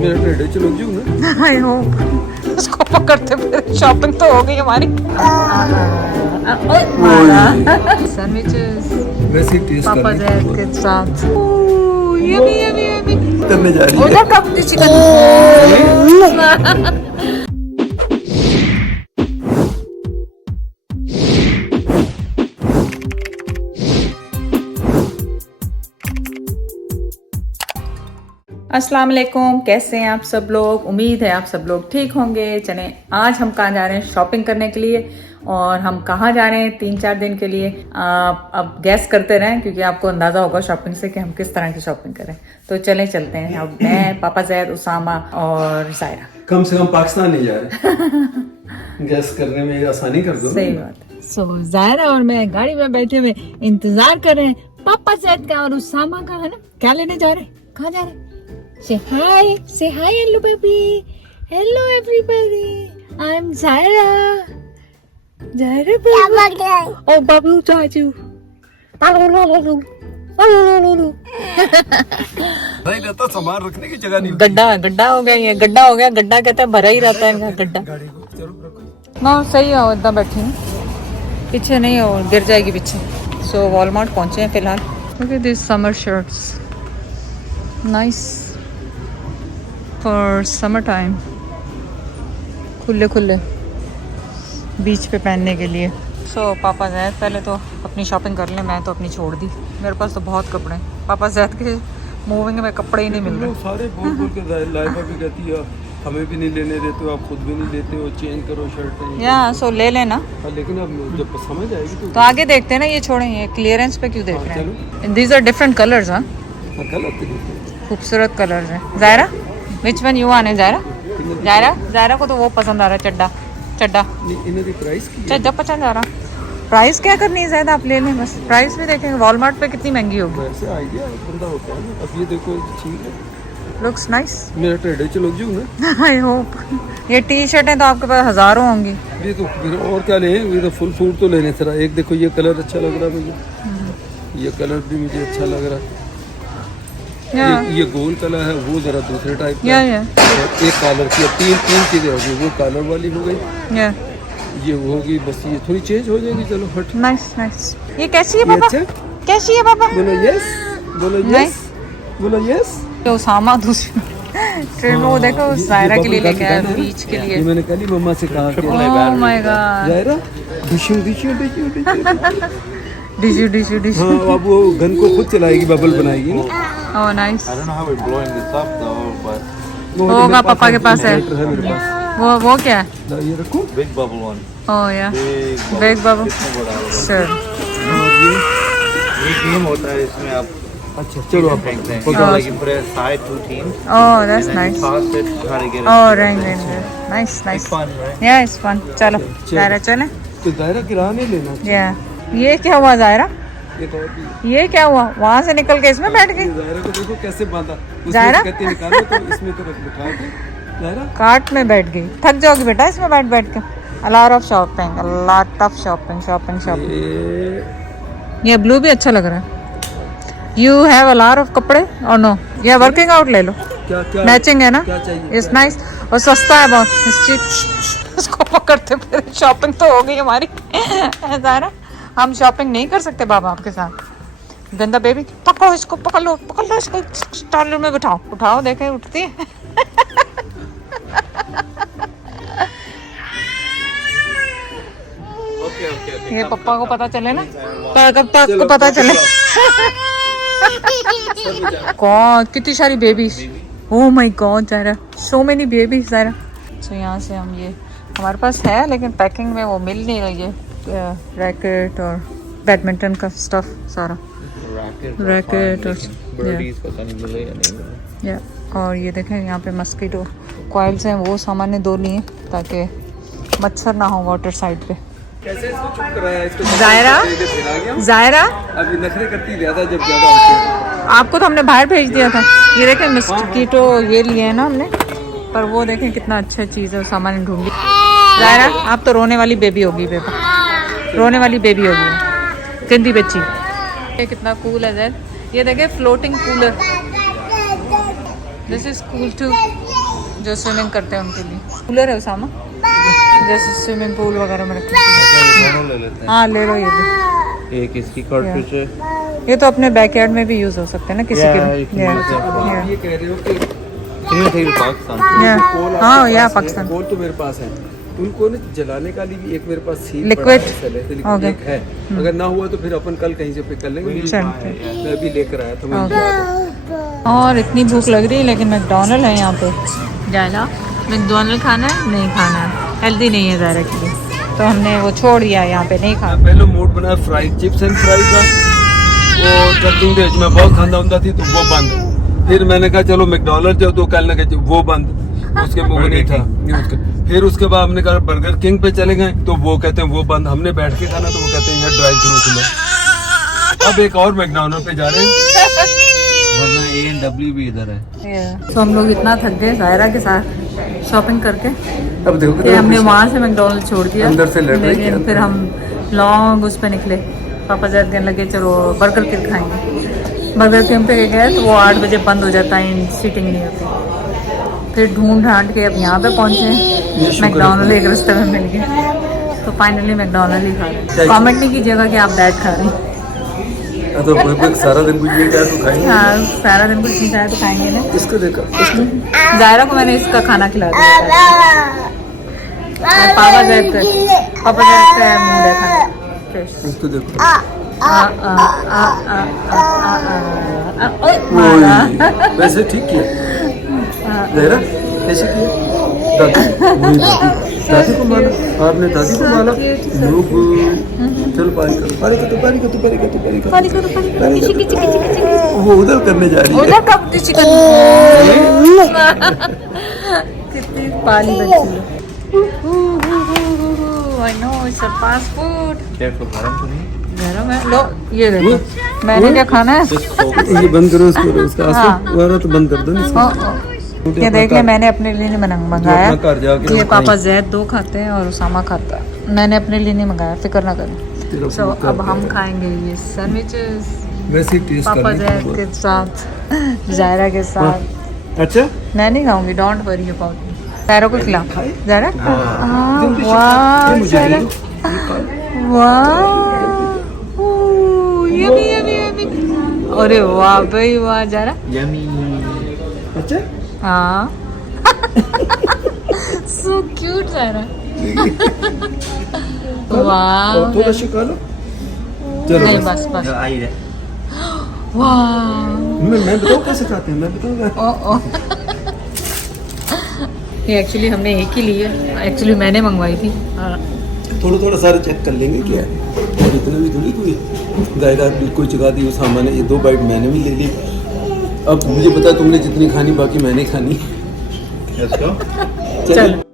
मेरा टेढ़े चलो क्यों ना। आई होप उसको पकड़ते फिर शॉपिंग तो हो गई हमारी। सैंडविचेस वैसे ही टेस्ट पापा करनी जैद के साथ। ये करने जा रही है। उधर कब किसी का अस्सलाम वालेकुम, कैसे हैं आप सब लोग। उम्मीद है आप सब लोग ठीक होंगे। चले आज हम कहाँ जा रहे हैं शॉपिंग करने के लिए, और हम कहाँ जा रहे हैं 3-4 दिन के लिए। अब गैस करते रहें क्योंकि आपको अंदाजा होगा शॉपिंग से कि हम किस तरह की शॉपिंग करें। तो चलते हैं। अब मैं, पापा जैद, उसामा और जायरा। कम से कम पाकिस्तान नहीं जा रहे। गैस करने में आसानी कर दो। सही बात है। सो जायरा और मैं गाड़ी में बैठे हुए इंतजार कर रहे हैं पापा जैद का और उसामा का, है ना। क्या लेने जा रहे हैं, कहाँ जा रहे हैं? Say hi, hello baby, hello everybody. I'm Zaira baby. Oh, Babu Jaju. नहीं रहता, सामान रखने की जगह नहीं। गड्ढा हो गया ये, गड्ढा हो गया। गड्ढा कहते हैं भरा ही रहता है गड्ढा। गाड़ी को जरूर रखो। ना सही है, इतना बैठी हूँ, पीछे नहीं हो, गिर जाएगी पीछे। सो वॉलमार्ट पहुंचे हैं फिलहाल। Look at these summer shirts. Nice. For summer time, खुले बीच पे पहनने के लिए। सो पापा जैद पहले तो अपनी शॉपिंग कर ले, मैं तो अपनी छोड़ दी। मेरे पास तो बहुत कपड़े हैं। पापा जैद के मूविंग में कपड़े ही नहीं मिल रहे। सारे बोल के लाइफा भी कहती है हमें भी नहीं लेने देते हो, आप खुद भी नहीं लेते हो, चेंज करो शर्ट। या सो ले लेना, लेकिन अब जब समझ आएगी तो आगे देखते हैं ना। ये छोड़ें, ये क्लियरेंस पे क्यों देख रहे हैं। These are different colours. हाँ, खूबसूरत कलर्स हैं। जायरा, विच वन यू आने? जायरा को तो वो पसंद आ रहा है, चड्डा। चड्डा पसंद आ रहा। प्राइस क्या करनी है ज़्यादा, आप ले लें बस। प्राइस भी देखेंगे वॉलमार्ट पे कितनी महंगी होगी। वैसे आइडिया बंदा होता है ना। अब ये देखो, ठीक है, लुक्स नाइस। मेरा टेढ़े चलो क्यों ना। I hope. ये टी शर्टें तो आपके पास हजारों होंगी। ये तो फिर और क्या ले, ये तो फुल सूट तो लेने जरा। एक देखो ये कलर अच्छा लग रहा है मुझे, ये कलर भी मुझे अच्छा लग रहा है। ये गोल कलर है, वो जरा दूसरे टाइप का है। और एक कलर की तीन चीजें होगी, वो कलर वाली हो गई, ये वो होगी, बस ये थोड़ी चेंज हो जाएगी। चलो हट। नाइस। ये कैसी है पापा? कैसी है पापा? बोलो यस। तो उसामा दूसरी ट्रेन में वो देखो जायरा के लिए लेके आया, बीच के लिए। मैंने कल ही मम्मा से कहा कि ओह माय गॉड, जायरा डिशू। हाँ, अब वो गन को खुद चलाएगी, बबल बनाएगी ना। Oh nice. I don't know how we're blowing this up though, but होगा पापा के पास है। मेरे पास। वो क्या है? ये रखो। big bubble one. ओह या Big बिग बबल। कितना बड़ा है? श्योर। और ये गेम होता है, इसमें आप अच्छा चलो आप फेंकते हैं। Oh. Like you put it aside 2 teams. Oh that's and then nice. you toss it, try to get it. Oh right, nice. It's fun, right? या इट्स फन। चलो जायरा चले। तो दायरा किराया नहीं लेना। या ये क्या हुआ जायरा? एक और भी। ये क्या हुआ? वहाँ से निकल के इसमें बैठ गई। दायरा को देखो कैसे बांधा। जायरा? कहते निकालो तो इसमें तो बिठा के दायरा। कार्ट में बैठ गई। थक जाओगी बेटा इसमें बैठ के। A lot of shopping. ये ब्लू भी अच्छा लग रहा है। You have a lot of कपड़े और नो? या वर्किंग आउट ले लो, क्या मैचिंग है ना। क्या चाहिए? इट्स नाइस और सस्ता है बहुत। इसको पकड़ते फिर शॉपिंग तो हो गई हमारी। ऐसा है ना, हम शॉपिंग नहीं कर सकते बाबा आपके साथ। गंदा बेबी, पकड़ो इसको, पकड़ लो इसको, स्टॉलर में उठाओ देखें उठती है। Okay. ये पप्पा को पता चले ना, पप्पा को पता चले। कौन कितनी सारी babies. Oh my God Zaira, so many babies Zaira. तो यहाँ से हम ये हमारे पास है, लेकिन पैकिंग में वो मिल नहीं रही है। रैकेट और बैडमिंटन का स्टफ सारा। रैकेट और birdies पता नहीं मिले या नहीं मिले। या और ये देखें यहाँ पे मस्कीटो कॉइल्स हैं, वो सामान्य दो लिए ताकि मच्छर ना हो वाटर साइड पे। कैसे इसको चुप कराया इसको? जायरा अभी नखरे करती ज्यादा, जब ज्यादा होती है। आपको तो हमने बाहर भेज दिया था। ये देखें मस्कीटो ये लिए हैं ना हमने, पर वो देखें कितना अच्छा चीज़ है, सामान ढूंढी। जायरा आप तो रोने वाली बेबी होगी, रोने वाली बेबी होगी, गंदी बच्ची। ये कितना कूल है जैद। ये देखें floating cooler, this is cool too, जो स्विमिंग करते हैं उनके लिए कूलर है उसामा, जैसे स्विमिंग पूल वगैरह में रखते हैं। दोनों ले लेते हैं। हाँ ले लो ये भी। एक इसकी कार्ट्रिज है। ये तो अपने बैकयार्ड में भी यूज हो सकते हैं ना किसी Yeah, के you can भी। use that for- आप ये कह रहे हो कि पाकिस्तान। कोल आपके हाँ पास या है, पाकिस्तान। कोल तो मेरे पास है, उनको ना जलाने का लिए भी एक मेरे पास सील Liquid? लिक्विड एक है, अगर ना हुआ तो फिर अपन कल कहीं से पिक कर लेंगे। चल। मैं अभी लेकर आया था, मुझे याद है। और इतनी भूख लग रही है, लेकिन मैकडोनल्ड है यहाँ पे। जायला मैकडोनल्ड खाना है, नहीं खाना है, हेल्दी नहीं है ज़ायरा के लिए, तो हमने वो छोड़ दिया, यहाँ पे नहीं खाना। पहले मूड बना फ्राई चिप्स एंड फ्राई का, वो ट्रकिंग डेज में बहुत खाना होता थी तो वो बंद। फिर मैंने कहा चलो मैकडोनल्ड जो तो कल लगे वो बंद, उसके मुंह में नहीं था। फिर उसके बाद हमने कहा बर्गर किंग पे चले गए तो वो कहते हैं वो बंद। हमने बैठ के खाना तो वो कहते हैं यहाँ ड्राइव थ्रू खुला। अब एक और मैकडोनल्ड पे जा रहे हैं, वरना A&W भी इधर है। तो हम लोग इतना थक गए ज़ायरा के साथ शॉपिंग करके अब देखो कि हमने वहाँ से मैकडोनल्ड छोड़ दिया, अंदर से लड़ रही लेकिन थी। फिर हम लॉन्ग उस पर निकले। पापा जैद कहने लगे चलो बर्गर किंग खाएंगे। बर्गर किंग पे गए तो वो 8 बजे बंद हो जाता है, सीटिंग नहीं होती। फिर ढूंढ ढांड के अब यहाँ पे पहुँचे, मैकडोनल्ड एक रास्ते में मिल गए, तो फाइनली मैकडोनल्ड ही खा रहे हैं। कॉमेंट नहीं कीजिएगा कि आप बैट खा रहे हैं। तो लगभग सारा दिन कुछ नहीं खाया तो खाएंगे। हाँ सारा दिन कुछ नहीं खाया तो खाएंगे ना। इसको देखो, ज़ायरा को मैंने इसका खाना खिला दिया। पापा जैद का मूड है खाना फिश। इसको देखो, मारा। वैसे ठीक किया ज़ायरा, कैसे किया? दादी दादी को मारा, आपने दादी को मारा। लोग चलो पानी करो, वो उधर करने जा रही है। उधर कब चिकन कितनी पाली बच्ची है। I know it's a fast food. देखो गरम तो नहीं। गरम है, लो ये देखो मैंने क्या खाना है। ये बंद करो इसको, उसका आंसू वाला तो बंद कर दो ना इसको। ये देख ले, मैंने अपने लिए नहीं मंगाया, अपना घर जाके ये पापा जैद 2 खाते हैं और उसामा खाता है। मैंने अपने लिए नहीं मंगाया, फिक्र ना करें। सो अब हम खाएंगे ये सैंडविचेस वैसे ही टेस्ट पापा करनी जैद के साथ, ज़ायरा के साथ। अच्छा मैं नहीं खाऊंगी, don't worry about me. Zaira को खिला। ज़ायरा जल्दी से वाह ये मुझे दे ज़ायरा, दो। वाह यम्मी। अरे वाह भाई वाह ज़ायरा। यमी। अच्छा हाँ सो क्यूट ज़ायरा। वाह और थोड़ा सा खा लो, चलो नहीं बस। बस आई है। वाह मैं बताऊँ कैसे खाते हैं, मैं बताऊँगा। ओ ये एक्चुअली हमने एक ही ली है, एक्चुअली मैंने मंगवाई थी। थोड़ा सारा चेक कर लेंगे क्या है, और इतना भी थोड़ी कोई ज़ायरा कोई चुका दी। उस सामान ये 2 बाइट मैंने भी ले ली। अब मुझे पता तुमने जितनी खानी बाकी मैंने खानी। Let's go. चलो